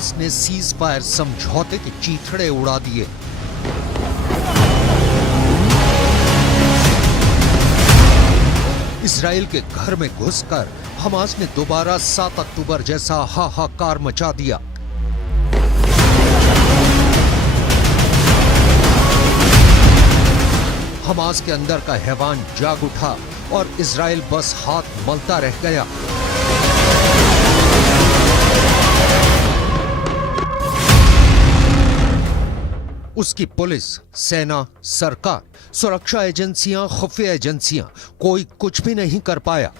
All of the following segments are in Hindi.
हमास ने सीज फायर समझौते के चीथड़े उड़ा दिए। इजराइल के घर में घुसकर हमास ने दोबारा 7 अक्टूबर जैसा हाहाकार मचा दिया। हमास के अंदर का हैवान जाग उठा और इजराइल बस हाथ मलता रह गया। उसकी पुलिस, सेना, सरकार, सुरक्षा एजेंसियां, खुफिया एजेंसियां, कोई कुछ भी नहीं कर पाया।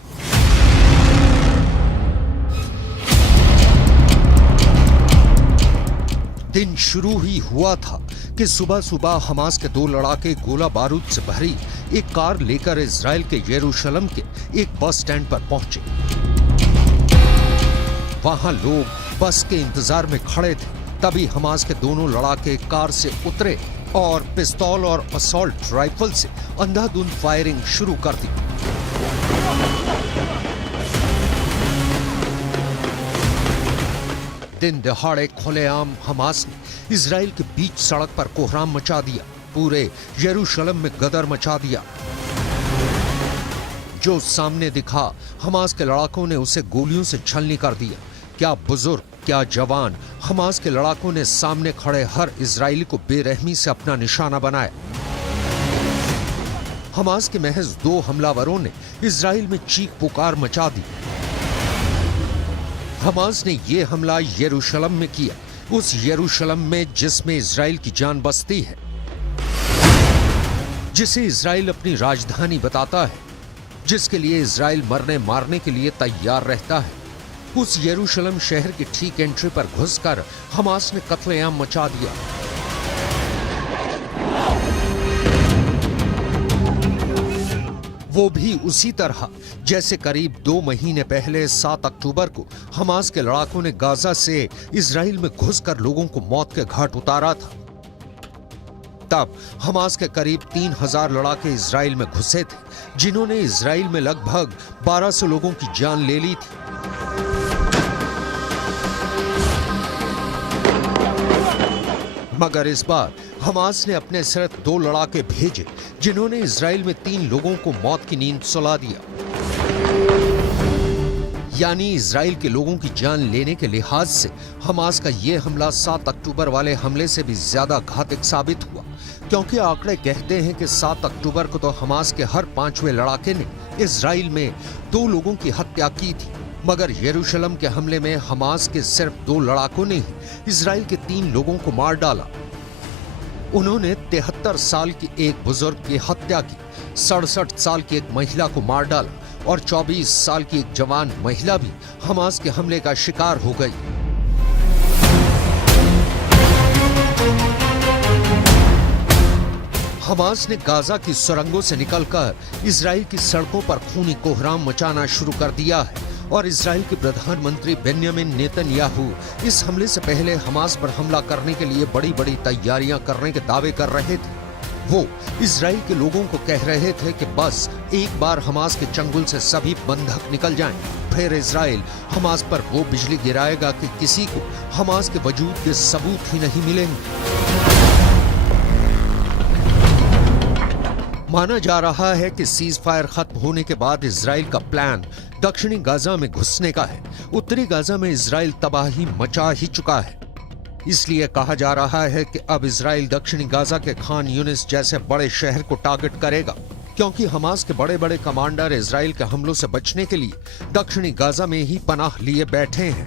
दिन शुरू ही हुआ था कि सुबह सुबह हमास के 2 लड़ाके गोला बारूद से भरी एक कार लेकर इजराइल के यरूशलेम के एक बस स्टैंड पर पहुंचे। वहां लोग बस के इंतजार में खड़े थे। तभी हमास के दोनों लड़ाके कार से उतरे और पिस्तौल और असॉल्ट राइफल से अंधाधुंध फायरिंग शुरू कर दी। दिन दहाड़े खुलेआम हमास ने इजराइल के बीच सड़क पर कोहराम मचा दिया, पूरे यरूशलेम में गदर मचा दिया। जो सामने दिखा, हमास के लड़ाकों ने उसे गोलियों से छलनी कर दिया। क्या बुजुर्ग, क्या जवान, हमास के लड़ाकों ने सामने खड़े हर इजरायली को बेरहमी से अपना निशाना बनाया। हमास के महज 2 हमलावरों ने इजराइल में चीख पुकार मचा दी। हमास ने यह हमला यरूशलेम में किया, उस यरूशलेम में जिसमें इजराइल की जान बसती है, जिसे इजराइल अपनी राजधानी बताता है, जिसके लिए इजराइल मरने मारने के लिए तैयार रहता है। उस यरूशलेम शहर की ठीक एंट्री पर घुसकर हमास ने कत्लेआम मचा दिया। वो भी उसी तरह जैसे करीब 2 महीने पहले 7 अक्टूबर को हमास के लड़ाकों ने गाजा से इजराइल में घुसकर लोगों को मौत के घाट उतारा था। तब हमास के करीब 3000 लड़ाके इजराइल में घुसे थे, जिन्होंने इजराइल में लगभग 1200 लोगों की जान ले ली थी। मगर इस बार हमास ने अपने सिर्फ 2 लड़ाके भेजे, जिन्होंने इजराइल में 3 लोगों को मौत की नींद सुला दिया। यानी इजराइल के लोगों की जान लेने के लिहाज से हमास का यह हमला 7 अक्टूबर वाले हमले से भी ज्यादा घातक साबित हुआ, क्योंकि आंकड़े कहते हैं कि 7 अक्टूबर को तो हमास के हर 5वें लड़ाके ने इजराइल में 2 लोगों की हत्या की थी। मगर यरूशलेम के हमले में हमास के सिर्फ 2 लड़ाकों ने ही इजराइल के 3 लोगों को मार डाला। उन्होंने 73 साल की एक बुजुर्ग की हत्या की, 67 साल की एक महिला को मार डाला और 24 साल की एक जवान महिला भी हमास के हमले का शिकार हो गई। हमास ने गाजा की सुरंगों से निकलकर इजराइल की सड़कों पर खूनी कोहराम मचाना शुरू कर दिया है और इजराइल के प्रधानमंत्री बेन्यामिन नेतन्याहू इस हमले से पहले हमास पर हमला करने के लिए बड़ी बड़ी तैयारियां करने के दावे कर रहे थे। वो इजराइल के लोगों को कह रहे थे कि बस एक बार हमास के चंगुल से सभी बंधक निकल जाएं, फिर इजराइल हमास पर वो बिजली गिराएगा कि किसी को हमास के वजूद के सबूत ही नहीं मिलेंगे। माना जा रहा है कि सीज फायर खत्म होने के बाद इजराइल का प्लान दक्षिणी गाजा में घुसने का है। उत्तरी गाजा में इजराइल तबाही मचा ही चुका है। इसलिए कहा जा रहा है कि अब इजराइल दक्षिणी गाजा के खान यूनिस जैसे बड़े शहर को टारगेट करेगा, क्योंकि हमास के बड़े बड़े कमांडर इजराइल के हमलों से बचने के लिए दक्षिणी गाजा में ही पनाह लिए बैठे हैं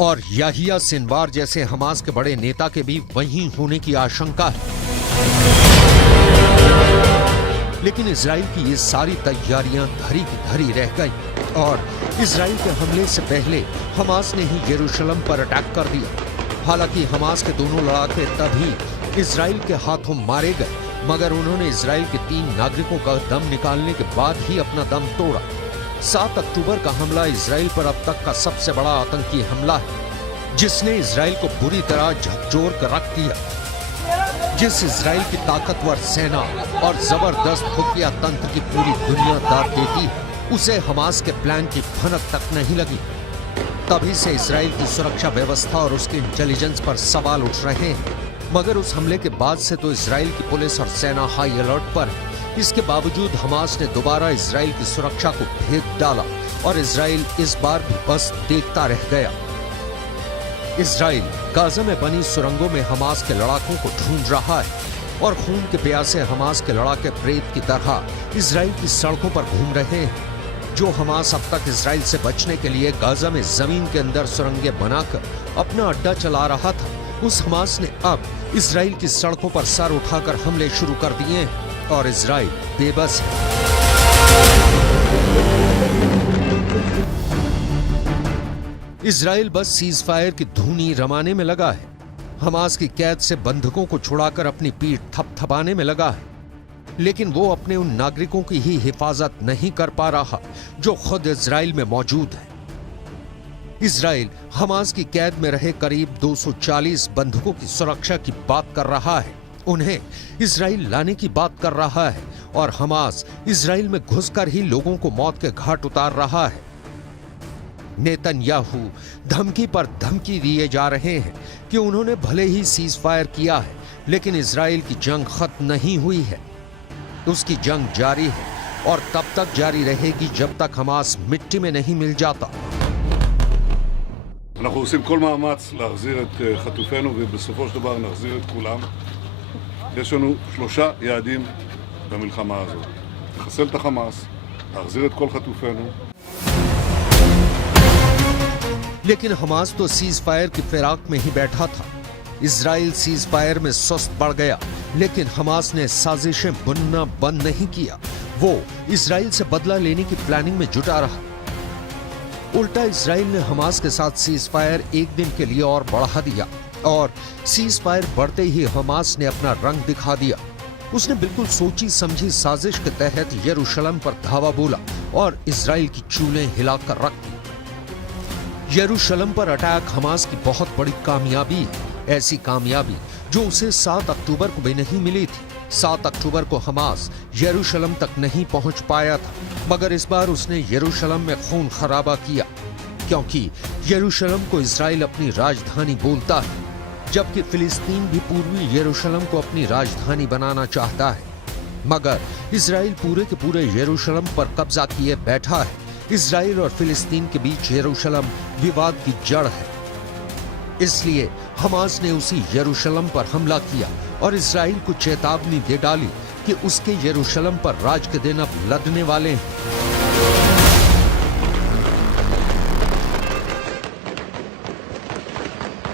और याहिया सिनवार जैसे हमास के बड़े नेता के भी वहीं होने की आशंका है। लेकिन इजराइल की ये सारी तैयारियां धरी की धरी रह गई और इजराइल के हमले से पहले हमास ने ही यरूशलेम पर अटैक कर दिया। हालांकि हमास के दोनों लड़ाके तभी इजराइल के हाथों मारे गए, मगर उन्होंने इजराइल के 3 नागरिकों का दम निकालने के बाद ही अपना दम तोड़ा। 7 अक्टूबर का हमला इजराइल पर अब तक का सबसे बड़ा आतंकी हमला है, जिसने इजराइल को बुरी तरह झकझोर कर रख दिया। जिस इजराइल की ताकतवर सेना और जबरदस्त खुफिया तंत्र की पूरी दुनिया दाद देती है, उसे हमास के प्लान की भनक तक नहीं लगी। तभी से इजराइल की सुरक्षा व्यवस्था और उसके इंटेलिजेंस पर सवाल उठ रहे हैं। मगर उस हमले के बाद से तो इजराइल की पुलिस और सेना हाई अलर्ट पर है। इसके बावजूद हमास ने दोबारा इजराइल की सुरक्षा को भेद डाला और इजराइल इस बार भी बस देखता रह गया। इजराइल गाजा में बनी सुरंगों में हमास के लड़ाकों को ढूंढ रहा है और खून के प्यासे हमास के लड़ाके प्रेत की तरह इजराइल की सड़कों पर घूम रहे हैं। जो हमास अब तक इजराइल से बचने के लिए गाजा में जमीन के अंदर सुरंगें बनाकर अपना अड्डा चला रहा था, उस हमास ने अब इजराइल की सड़कों पर सर उठाकर हमले शुरू कर दिए हैं और इजराइल बेबस है। इजराइल बस सीज फायर की धुनी रमाने में लगा है। हमास की कैद से बंधकों को छुड़ाकर अपनी पीठ थपथपाने में लगा है, लेकिन वो अपने उन नागरिकों की ही हिफाजत नहीं कर पा रहा जो खुद इजराइल में मौजूद है। इजराइल हमास की कैद में रहे करीब 240 बंधकों की सुरक्षा की बात कर रहा है, उन्हें इजराइल लाने की बात कर रहा है और हमास इजराइल में घुसकर ही लोगों को मौत के घाट उतार रहा है। नेतन्याहू धमकी पर धमकी दिए जा रहे हैं कि उन्होंने भले ही सीज फायर किया है, लेकिन इजराइल की जंग खत्म नहीं हुई है। उसकी जंग जारी है और तब तक जारी रहेगी जब तक हमास मिट्टी में नहीं मिल जाता। אנחנו עושים כל מאמץ להחזיר את חטופינו ובסופו של דבר נחזיר את כולם. יש לנו 3 יעדים במלחמה הזאת: לחסל את החמאס, להחזיר את כל חטופינו. लेकिन हमास तो सीज फायर की फिराक में ही बैठा था। इजराइल सीज फायर में सुस्त पड़ गया, लेकिन हमास ने साजिशें बुनना बंद नहीं किया। वो इजराइल से बदला लेने की प्लानिंग में जुटा रहा। उल्टा इजराइल ने हमास के साथ सीज फायर एक दिन के लिए और बढ़ा दिया और सीज फायर बढ़ते ही हमास ने अपना रंग दिखा दिया। उसने बिल्कुल सोची समझी साजिश के तहत यरूशलेम पर धावा बोला और इजराइल की चूलें हिलाकर रख दी। यरूशलेम पर अटैक हमास की बहुत बड़ी कामयाबी है, ऐसी कामयाबी जो उसे 7 अक्टूबर को भी नहीं मिली थी। 7 अक्टूबर को हमास यरूशलेम तक नहीं पहुंच पाया था, मगर इस बार उसने यरूशलेम में खून खराबा किया, क्योंकि यरूशलेम को इजराइल अपनी राजधानी बोलता है, जबकि फिलिस्तीन भी पूर्वी यरूशलेम को अपनी राजधानी बनाना चाहता है। मगर इजराइल पूरे के पूरे यरूशलेम पर कब्जा किए बैठा है। इजराइल और फिलिस्तीन के बीच यरूशलेम विवाद की जड़ है। इसलिए हमास ने उसी यरूशलेम पर हमला किया और इजराइल को चेतावनी दे डाली कि उसके यरूशलेम पर राज के दिन अब लदने वाले हैं।